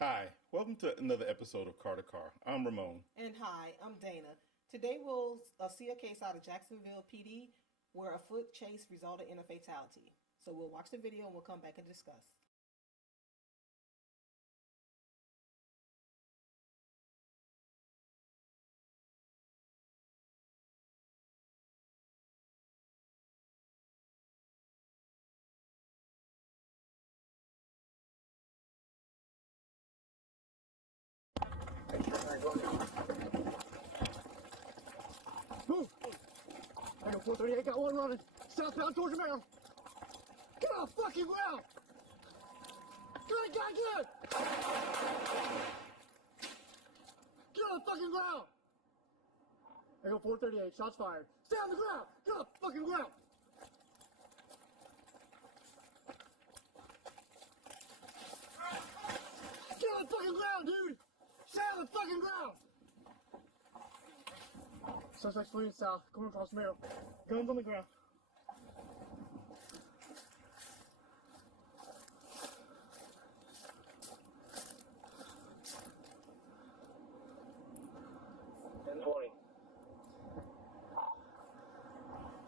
Hi, welcome to another episode of Carr2Carr. I'm Ramon. And hi, I'm Dana. Today we'll see a case out of Jacksonville PD where a foot chase resulted in a fatality. So we'll watch the video and we'll come back and discuss. Move! I got 438, got one running. Southbound towards the Maryland. Get on the fucking ground! Good, guy, good! Get on the fucking ground! I got 438, shots fired. Stay on the ground! Get on the fucking ground! Get on the fucking ground, dude! Stay on the fucking ground! Suspect's fleeing south, going across the Maryland. Guns on the ground.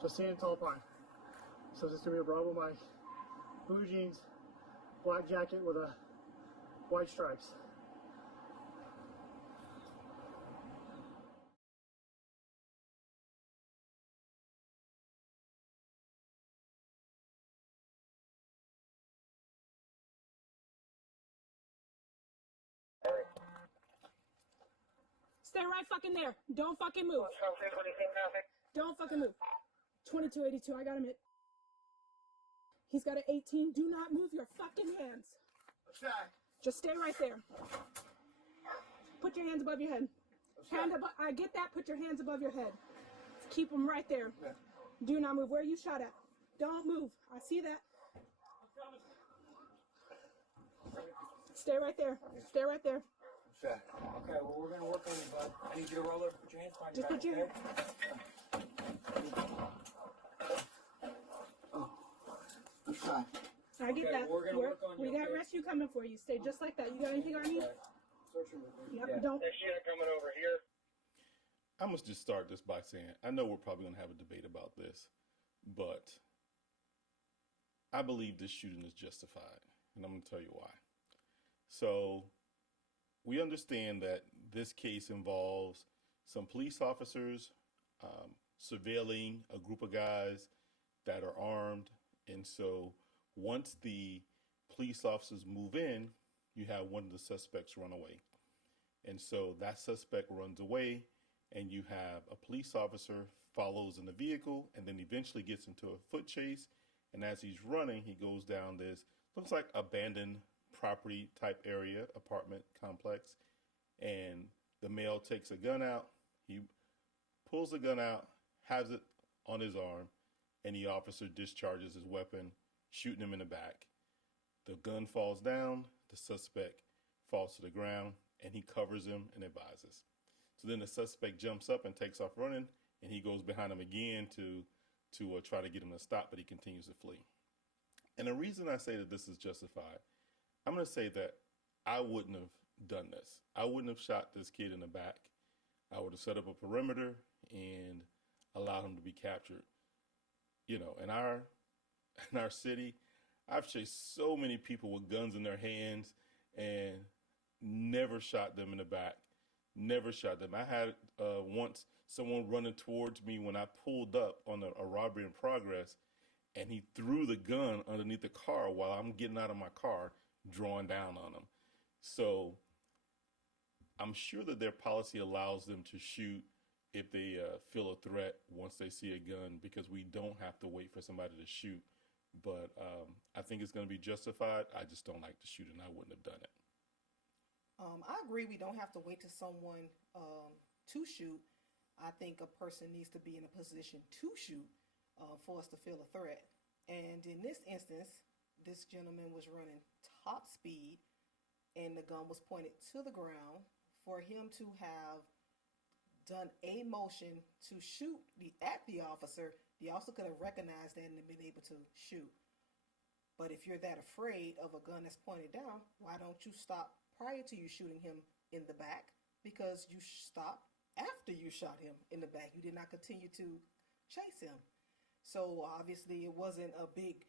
Just seeing tall pine. Subject's gonna be a Bravo Mike. Blue jeans, black jacket with a white stripes. Stay right fucking there. Don't fucking move. Don't fucking move. 2282, I got him hit. He's got an 18. Do not move your fucking hands. Okay. Just stay right there. Put your hands above your head. I get that. Put your hands above your head. Keep them right there. Do not move. Where you shot at? Don't move. I see that. Stay right there. Stay right there. Okay, well, we're going to work on you, bud. I need you to roll over, put your hands behind your Just back, put your I get Okay, that. we're gonna work on you, We got okay? rescue coming for you. Stay just like that. You got anything on you? Search him with me. Yep, Yeah. don't. coming over here. I must just start this by saying, I know we're probably going to have a debate about this, but I believe this shooting is justified, and I'm going to tell you why. So, we understand that this case involves some police officers surveilling a group of guys that are armed. And so once the police officers move in, you have one of the suspects run away. And so that suspect runs away, and you have a police officer follows in the vehicle and then eventually gets into a foot chase. And as he's running, he goes down this, looks like abandoned property type area, apartment complex, and the male takes a gun out. He pulls the gun out, has it on his arm, and the officer discharges his weapon, shooting him in the back. The gun falls down, the suspect falls to the ground, and he covers him and advises. So then the suspect jumps up and takes off running, and he goes behind him again to try to get him to stop, but he continues to flee. And the reason I say that this is justified, I'm going to say that I wouldn't have done this. I wouldn't have shot this kid in the back. I would have set up a perimeter and allowed him to be captured. You know, in our city, I've chased so many people with guns in their hands and never shot them in the back. Never shot them. I had once someone running towards me when I pulled up on a robbery in progress, and he threw the gun underneath the car while I'm getting out of my car, drawing down on him. So I'm sure that their policy allows them to shoot if they feel a threat once they see a gun, because we don't have to wait for somebody to shoot. But I think it's going to be justified. I just don't like to shoot, and I wouldn't have done it. I agree we don't have to wait till someone to shoot. I think a person needs to be in a position to shoot for us to feel a threat. And in this instance, this gentleman was running top speed and the gun was pointed to the ground. For him to have done a motion to shoot at the officer could have recognized that and been able to shoot. But if you're that afraid of a gun that's pointed down, why don't you stop prior to you shooting him in the back because you stopped after you shot him in the back. You did not continue to chase him. So obviously it wasn't a big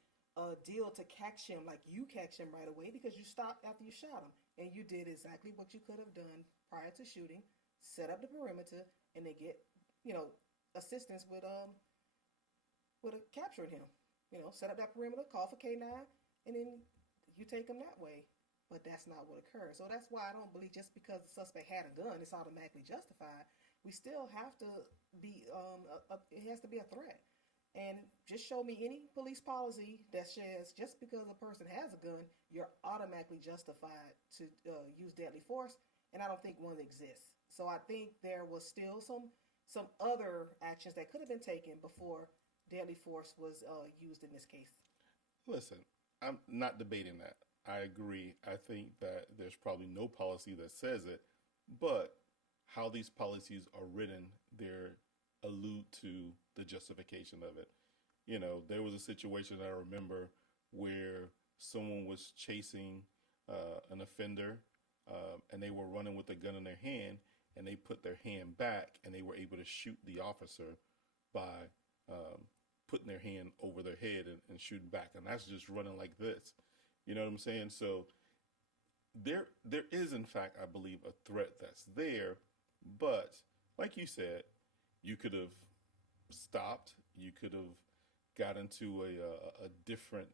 deal to catch him like you catch him right away because you stopped after you shot him. And you did exactly what you could have done prior to shooting, set up the perimeter, and then get, assistance with capturing him. Set up that perimeter, call for K9, and then you take him that way. But that's not what occurred. So that's why I don't believe just because the suspect had a gun, it's automatically justified. We still have to be, it has to be a threat. And just show me any police policy that says just because a person has a gun, you're automatically justified to use deadly force. And I don't think one exists. So I think there was still some other actions that could have been taken before deadly force was used in this case. Listen, I'm not debating that. I agree. I think that there's probably no policy that says it, but how these policies are written, they're allude to the justification of it. There was a situation that I remember where someone was chasing an offender and they were running with a gun in their hand, and they put their hand back and they were able to shoot the officer by putting their hand over their head and shooting back. And that's just running like this. You know what I'm saying? So there is, in fact, I believe, a threat that's there. But like you said, you could have stopped. You could have got into a different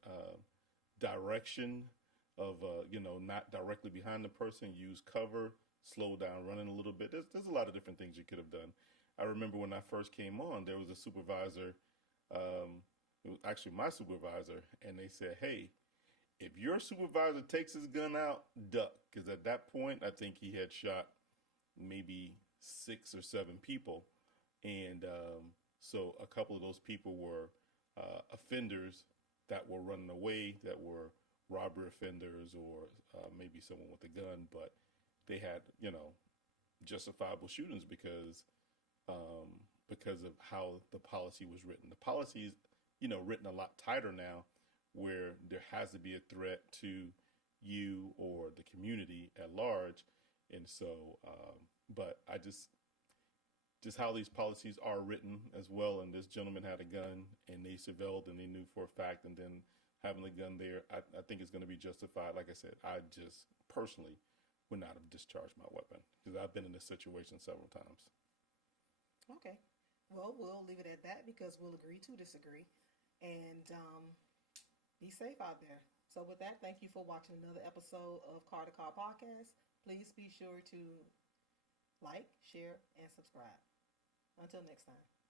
direction of, not directly behind the person, use cover, slow down, running a little bit. There's a lot of different things you could have done. I remember when I first came on, there was a supervisor, it was actually my supervisor, and they said, hey, if your supervisor takes his gun out, duck. Because at that point, I think he had shot maybe 6 or 7 people. And so a couple of those people were offenders that were running away, that were robbery offenders, or maybe someone with a gun, but they had, justifiable shootings because of how the policy was written. The policy is, written a lot tighter now, where there has to be a threat to you or the community at large. And so, but I just how these policies are written as well. And this gentleman had a gun and they surveilled and they knew for a fact, and then having the gun there, I think it's going to be justified. Like I said, I just personally would not have discharged my weapon because I've been in this situation several times. Okay. Well, we'll leave it at that because we'll agree to disagree. And be safe out there. So with that, thank you for watching another episode of Carr2Carr Podcast. Please be sure to like, share, and subscribe. Until next time.